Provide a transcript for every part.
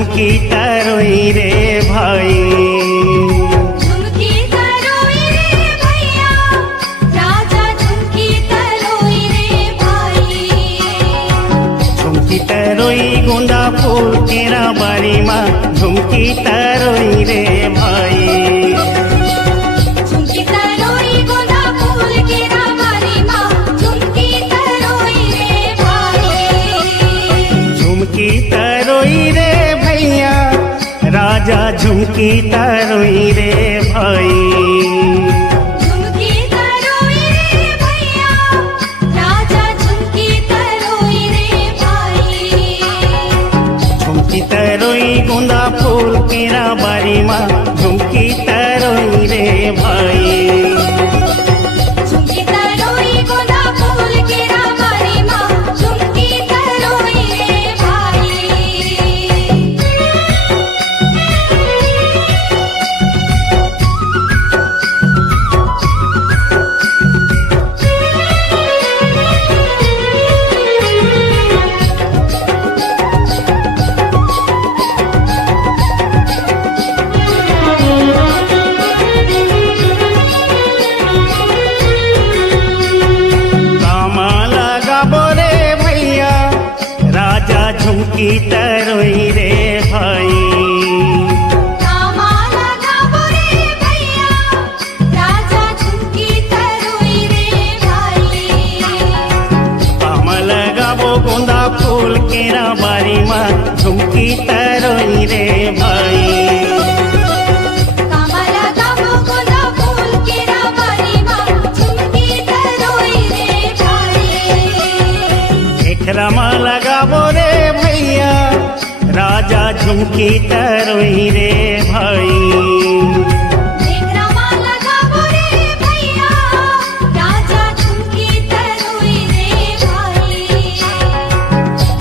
झुमकी तरोई रे भाई। झुमकी तरोई रे भैया, राजा झुमकी तरोई रे भाई। झुमकी तरोई गोंदा फूल केरा बारी माँ, झुमकी तरोई रे भाई। झुमकी तरोई गोंदा फूल केरा बारी माँ, झुमकी तरोई रे भाई। झुमकी तरोई रे भैया, राजा झुमकी तरोई रे भाई। झुमकी तरोई रे भैया, राजा झुमकी तरोई रे भाई। झुमकी तरोई गोंदा फूल केरा बारी माँ, झुमकी तरोई रे भाई। झुमकी तरोई गोंदा फूल केरा बारी माँ, झुमकी तरोई रे भाई। कामा लगाबो रे भैया, राजा झुमकी तरोई रे भाई। कामा लगाबो रे भैया, राजा झुमकी तरोई रे भाई। कामा लगाबो गोंदा फूल केरा बारी माँ, झुमकी तरोई रे भाई। कामा लगाबो गोंदा फूल केरा बारी माँ, झुमकी तरोई रे भाई। एकरामा लगाबो रे भैया, राजा झुमकी तरोई रे भाई। एकरामा लगाबो रे भैया, राजा झुमकी तरोई रे भाई।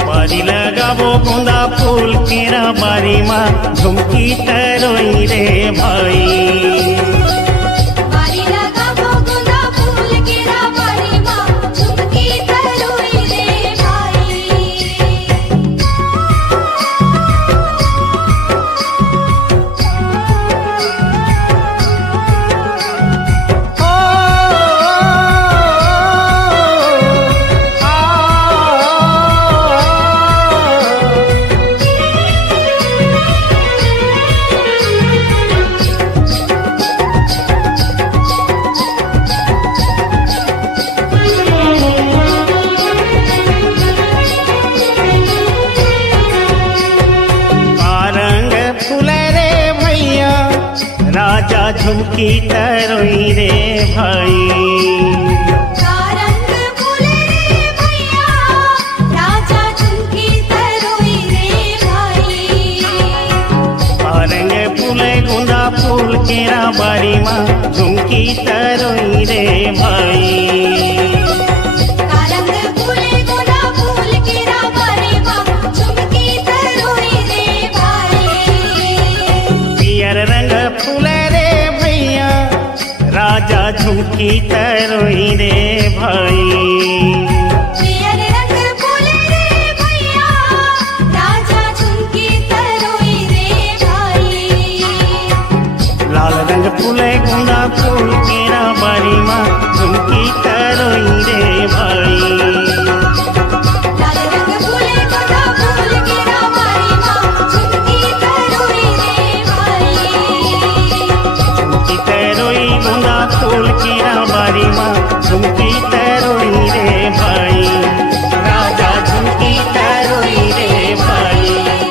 बारी लगाबो गोंदा फूल केरा बारी माँ, झुमकी तरोई रे भाई। बारी लगाबो गोंदा फूल केरा बारी माँ, झुमकी तरोई रे भाई। ओ, पारंग फूल रे भैया, राजा झुमकी तरोई रे भाई। रंग फूले रे भैया, राजा झुमकी तरोई रे भाई। पारंग फूल गोंदा फूल केरा बारी माँ, झुमकी तरोई रे भाई। रंग फूले गोंदा फूल केरा बारी माँ, झुमकी तरोई रे भाई। पियर रंग फूल रे भैया, राजा झुमकी तरोई रे भाई। पियर रंग फूले रे भैया, राजा झुमकी तरोई रे भाई। लाल रंग फूल गोंदा फूल केरा बारी माँ, झुमकी तरोई